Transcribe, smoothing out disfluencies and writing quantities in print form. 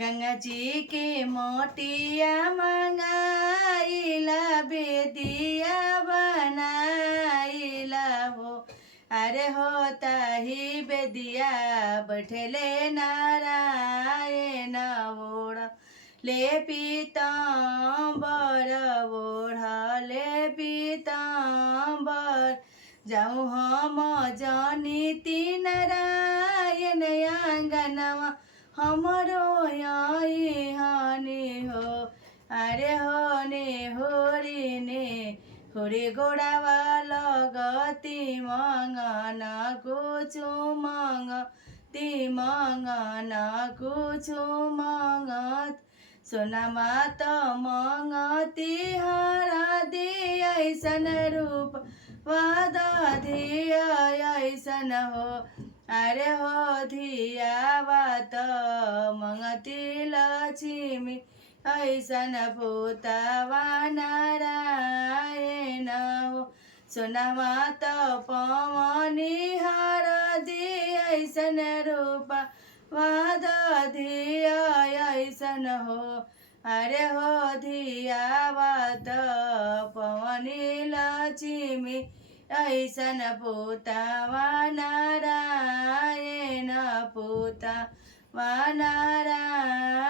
गंगा जी के मोटिया मंगाइला बेदिया बनाइला हो। अरे होता ही बेदिया बैठले नारायण ओढ़ ले पीताम्बर ओढ़ ले पीताम्बर जाऊँ हम जानी तीन नारायण आंगनवा हमरो आई हानि हो। अरे होने होरी ने होरी गोड़ावा लगती मंगन कुछु मंगती मंगन कुछु मंगत सोना मात मंगती हरा दिया ऐसन रूप वादा धिया ऐसन हो। अरे हो धियावा त मंगती लक्ष्मी ऐसन पुतवा नारायण हो। सोनामा त पवनी हर दिया ऐसन रूप वादा धिया ऐसन हो। अरे हो धियावा त पवनी लक्ष्मी ऐसन पुतवा नारायण पुतवा नारायण।